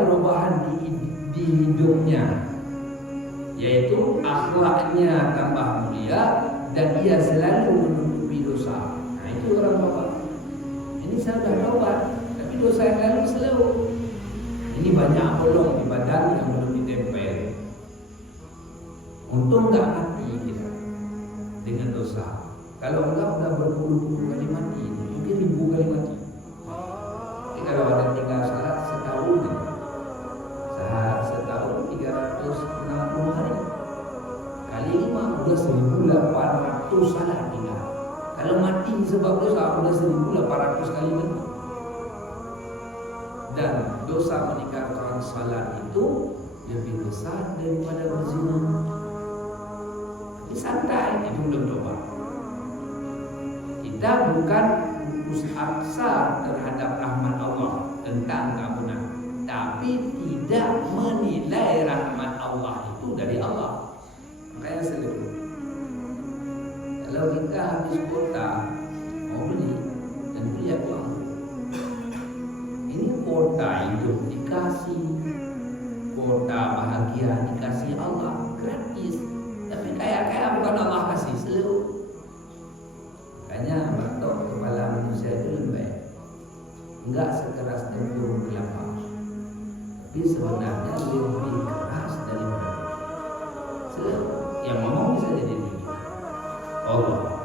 perubahan di hidupnya, yaitu akhlaknya tambah mulia dan ia selalu menutupi dosa. Nah itu orang tobat. Ini saya sudah tobat, tapi dosa yang lalu selalu. Ini banyak bolong di badan yang belum ditempel. Untung enggak mati kita dengan dosa. Kalau enggak udah berpuluh-puluh kali mati, mungkin 1000 kali mati. Jadi kalau ada tinggal salat setahun, setahun 360 hari. Kali 5 udah 1800 salat tinggal. Kalau mati sebab dosa udah 1800 kali mati. Dan dosa meninggalkan salat itu lebih besar daripada berzina. Ini santai, itu belum tobat. Kita bukan putus asa terhadap rahmat Allah tentang keampunan, tapi tidak menilai rahmat Allah itu dari Allah. Makanya selalu kalau kita habis kuota mau beli dan lihat uang, ini kuota hidup dikasih, kuota bahagia dikasih Allah gratis, tapi kaya bukan Allah kasih selalu. Makanya batok kepala manusia itu lembek, enggak sekeras tempurung kelapa, tapi sebenarnya lebih keras daripada selalu. Yang ngomong bisa jadi Allah.